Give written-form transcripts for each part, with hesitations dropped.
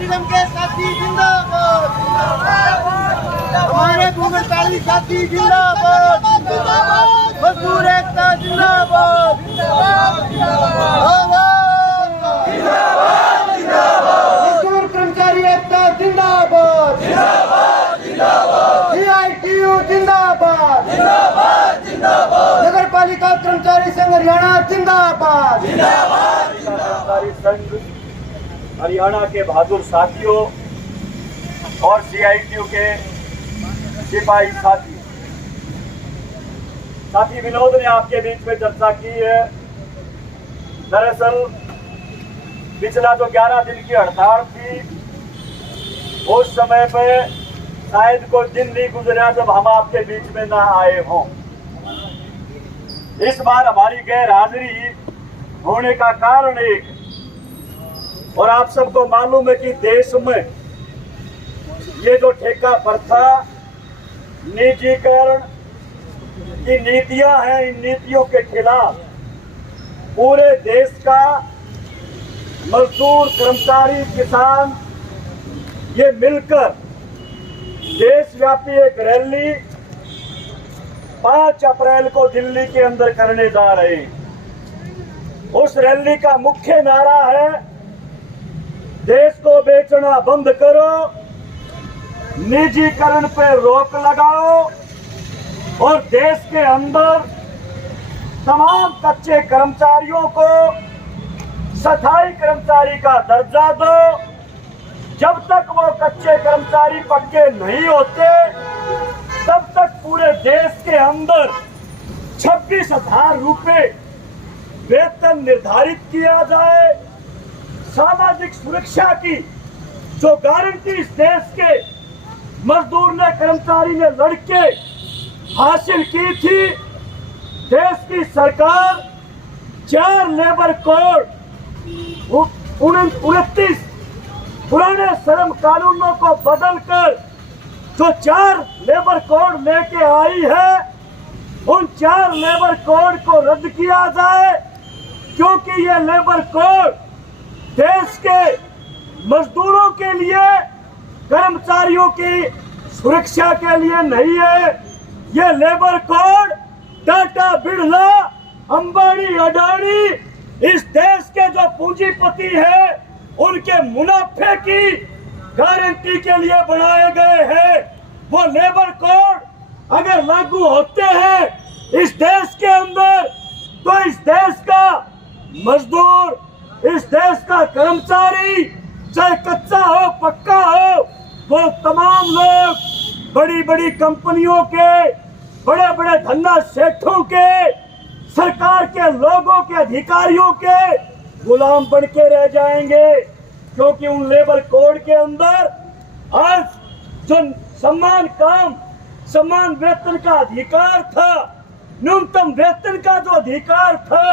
निगम के साथी जिंदाबाद, हमारे भूमिकाली साथी जिंदाबाद, मजदूर एकता जिंदाबाद, मजदूर कर्मचारी एकता जिंदाबाद, CITU जिंदाबाद, नगर पालिका कर्मचारी संघ हरियाणा जिंदाबाद, कर्मचारी संघ हरियाणा के बहादुर साथियों और CITU के सिपाही साथी विनोद ने आपके बीच में चर्चा की है। दरअसल पिछला जो 11 दिन की हड़ताल थी, उस समय पे शायद कोई दिन नहीं गुजरा जब हम आपके बीच में ना आए हों। इस बार हमारी गैर हाजिरी होने का कारण एक, और आप सबको मालूम है कि देश में ये जो ठेका प्रथा, निजीकरण की नीतियां हैं, इन नीतियों के खिलाफ पूरे देश का मजदूर, कर्मचारी, किसान ये मिलकर देशव्यापी एक रैली 5 अप्रैल को दिल्ली के अंदर करने जा रहे हैं। उस रैली का मुख्य नारा है, देश को बेचना बंद करो, निजीकरण पे रोक लगाओ और देश के अंदर तमाम कच्चे कर्मचारियों को स्थायी कर्मचारी का दर्जा दो। जब तक वो कच्चे कर्मचारी पक्के नहीं होते, तब तक पूरे देश के अंदर 26,000 रुपए वेतन निर्धारित किया जाए। सामाजिक सुरक्षा की जो गारंटी इस देश के मजदूर ने, कर्मचारी ने लड़के हासिल की थी, देश की सरकार 4 लेबर कोड 29 पुराने श्रम कानूनों को बदलकर जो 4 लेबर कोड लेके आई है, उन 4 लेबर कोड को रद्द किया जाए, क्योंकि ये लेबर कोड देश के मजदूरों के लिए, कर्मचारियों की सुरक्षा के लिए नहीं है। ये लेबर कोड टाटा, बिरला, अंबानी, अडानी, इस देश के जो पूंजीपति हैं, उनके मुनाफे की गारंटी के लिए बनाए गए हैं। वो लेबर कोड अगर लागू होते हैं इस देश के अंदर, तो इस देश का मजदूर, इस देश का कर्मचारी, चाहे कच्चा हो पक्का हो, वो तमाम लोग बड़ी बड़ी कंपनियों के, बड़े बड़े धन्ना सेठों के, सरकार के लोगों के, अधिकारियों के गुलाम बन के रह जाएंगे। क्योंकि उन लेबर कोड के अंदर आज जो समान काम, समान वेतन का अधिकार था, न्यूनतम वेतन का जो अधिकार था,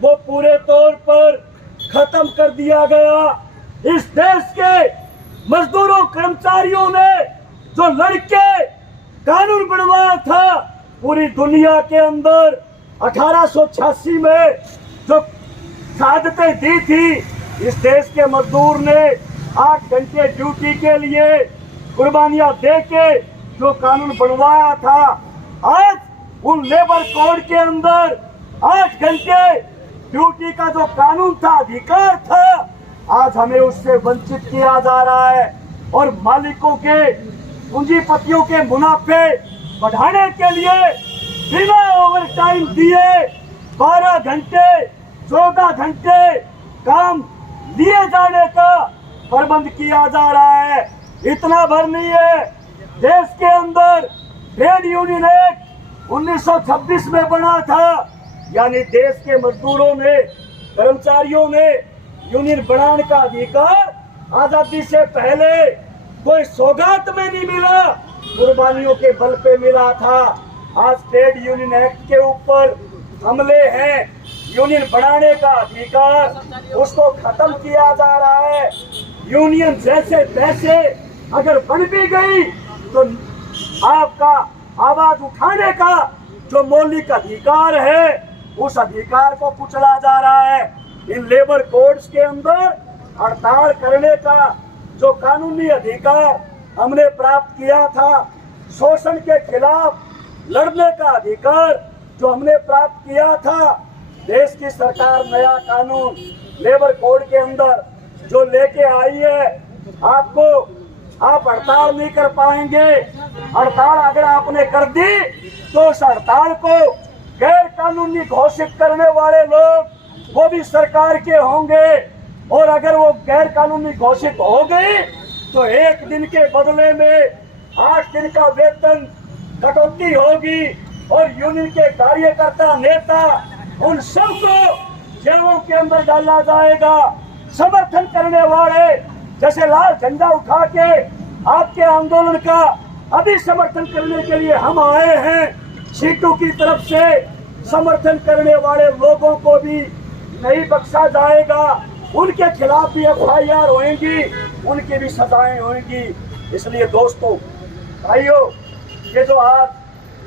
वो पूरे तौर पर खत्म कर दिया गया। इस देश के मजदूरों, कर्मचारियों ने जो लड़के कानून बनवाया था, पूरी दुनिया के अंदर 1886 में जो शहादतें दी थी, इस देश के मजदूर ने 8 घंटे ड्यूटी के लिए कुर्बानियां देके जो कानून बनवाया था, आज उन लेबर कोड के अंदर 8 घंटे ड्यूटी का जो कानून था, अधिकार था, आज हमें उससे वंचित किया जा रहा है। और मालिकों के, पूंजीपतियों के मुनाफे बढ़ाने के लिए बिना ओवर टाइम दिए 12 घंटे, 14 घंटे काम लिए जाने का प्रबंध किया जा रहा है। इतना भर नहीं है, देश के अंदर ट्रेड यूनियन एक्ट 1926 में बना था, यानी देश के मजदूरों ने, कर्मचारियों ने यूनियन बनाने का अधिकार आजादी से पहले कोई सौगात में नहीं मिला, कुर्बानियों के बल पे मिला था। आज ट्रेड यूनियन एक्ट के ऊपर हमले हैं, यूनियन बनाने का अधिकार उसको खत्म किया जा रहा है। यूनियन जैसे तैसे अगर बन भी गई तो आपका आवाज उठाने का जो मौलिक अधिकार है, उस अधिकार को कुचला जा रहा है। इन लेबर कोड्स के अंदर हड़ताल करने का जो कानूनी अधिकार हमने प्राप्त किया था, शोषण के खिलाफ लड़ने का अधिकार जो हमने प्राप्त किया था, देश की सरकार नया कानून लेबर कोड के अंदर जो लेके आई है, आप हड़ताल नहीं कर पाएंगे। हड़ताल अगर आपने कर दी तो उस हड़ताल को गैर कानूनी घोषित करने वाले लोग वो भी सरकार के होंगे, और अगर वो गैर कानूनी घोषित हो गई तो एक दिन के बदले में 8 दिन का वेतन कटौती होगी, और यूनियन के कार्यकर्ता नेता उन सबको जेलों के अंदर डाला जाएगा। समर्थन करने वाले जैसे लाल झंडा उठा के आपके आंदोलन का अभी समर्थन करने के लिए हम आए हैं, सीटों की तरफ से समर्थन करने वाले लोगों को भी नहीं बख्शा जाएगा। उनके खिलाफ भी FIR होंगी, उनकी भी सजाएं होंगी। इसलिए दोस्तों भाइयों, ये जो आज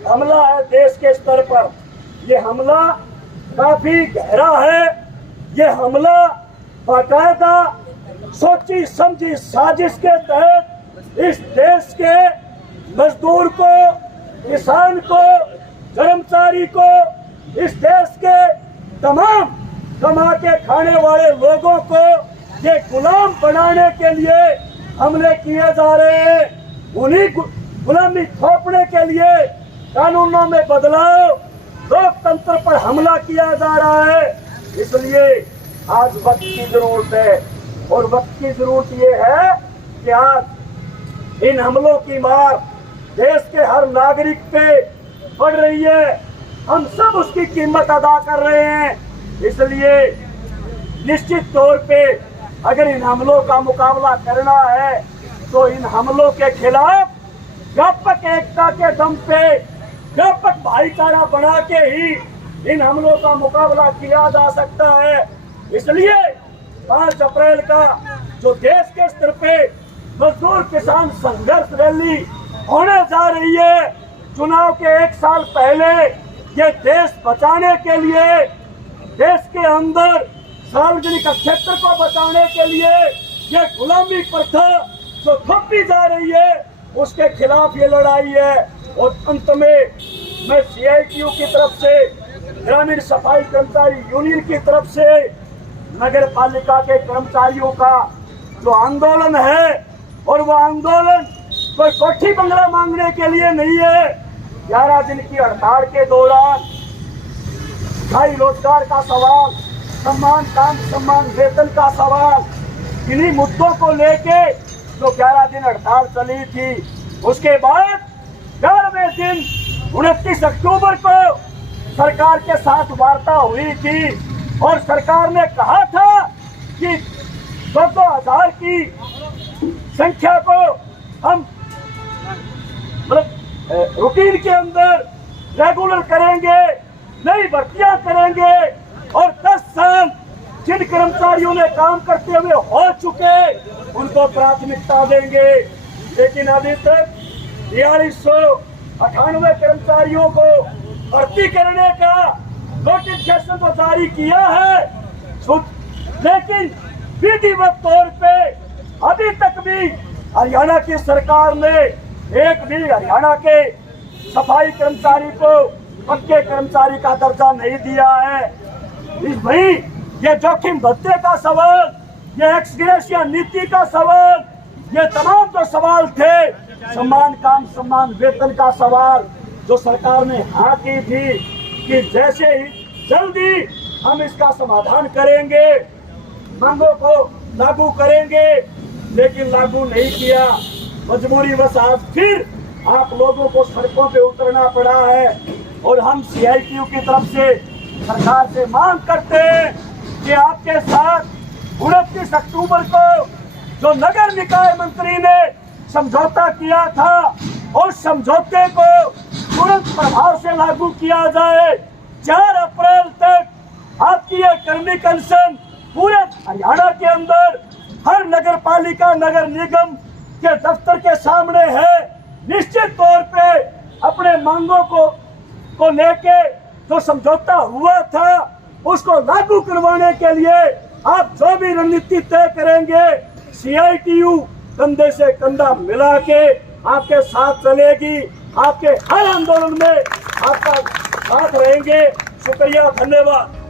हमला है देश के स्तर पर, ये हमला काफी गहरा है। ये हमला बाकायदा सोची समझी साजिश के तहत इस देश के मजदूर को, किसान को, कर्मचारी को, इस देश के तमाम कमा के खाने वाले लोगों को ये गुलाम बनाने के लिए हमले किए जा रहे हैं। उन्हीं गुलामी थोपने के लिए कानूनों में बदलाव, लोकतंत्र पर हमला किया जा रहा है। इसलिए आज वक्त की जरूरत है, और वक्त की जरूरत ये है कि आज इन हमलों की मार देश के हर नागरिक पे पड़ रही है। हम सब उसकी कीमत अदा कर रहे हैं। इसलिए निश्चित तौर पे अगर इन हमलों का मुकाबला करना है तो इन हमलों के खिलाफ व्यापक एकता के दम पे, व्यापक भाईचारा बना के ही इन हमलों का मुकाबला किया जा सकता है। इसलिए 5 अप्रैल का जो देश के स्तर पे मजदूर किसान संघर्ष रैली होने जा रही है, चुनाव के 1 साल पहले ये देश बचाने के लिए, देश के अंदर सार्वजनिक क्षेत्र को बचाने के लिए ये गुलामी प्रथा जो थोपी जा रही है, उसके खिलाफ ये लड़ाई है। और अंत में मैं CITU की तरफ से, ग्रामीण सफाई कर्मचारी यूनियन की तरफ से, नगर पालिका के कर्मचारियों का जो आंदोलन है, और वो आंदोलन कोई कोठी बंगला मांगने के लिए नहीं है। 11 दिन की हड़ताल के दौरान स्थायी रोजगार का सवाल, सम्मान काम सम्मान वेतन का सवाल, इन्हीं मुद्दों को लेके जो 11 दिन हड़ताल चली थी, उसके बाद 11वें दिन 29 अक्टूबर को सरकार के साथ वार्ता हुई थी, और सरकार ने कहा था कि 2,000 की संख्या को हम रूटीन के अंदर रेगुलर करेंगे, नई भर्तियां करेंगे, और 10 साल जिन कर्मचारियों ने काम करते हुए हो चुके उनको प्राथमिकता देंगे। लेकिन अभी तक 4298 कर्मचारियों को भर्ती करने का नोटिफिकेशन तो जारी किया है, लेकिन विधिवत तौर पे अभी तक भी हरियाणा की सरकार ने एक भी हरियाणा के सफाई कर्मचारी को पक्के कर्मचारी का दर्जा नहीं दिया है। इस भाई ये जोखिम भत्ते का सवाल, ये एक्स ग्रेशिया नीति का सवाल, ये तमाम जो सवाल थे, सम्मान काम सम्मान वेतन का सवाल, जो सरकार ने हाँ की थी कि जैसे ही जल्दी हम इसका समाधान करेंगे, मांगों को लागू करेंगे, लेकिन लागू नहीं किया। मजबूरीवश आज फिर आप लोगों को सड़कों पे उतरना पड़ा है, और हम CITU की तरफ से सरकार से मांग करते हैं कि आपके साथ 29 अक्टूबर को जो नगर निकाय मंत्री ने समझौता किया था, उस समझौते को तुरंत प्रभाव से लागू किया जाए। 4 अप्रैल तक आपकी यह कर्मी कंसन पूरे हरियाणा के अंदर हर नगर पालिका नगर निगम के दफ्तर के सामने है। निश्चित तौर पे अपने मांगों को लेके जो समझौता हुआ था उसको लागू करवाने के लिए आप जो भी रणनीति तय करेंगे, CITU कंधे से कंधा मिला के आपके साथ चलेगी, आपके हर आंदोलन में आपका साथ रहेंगे। शुक्रिया, धन्यवाद।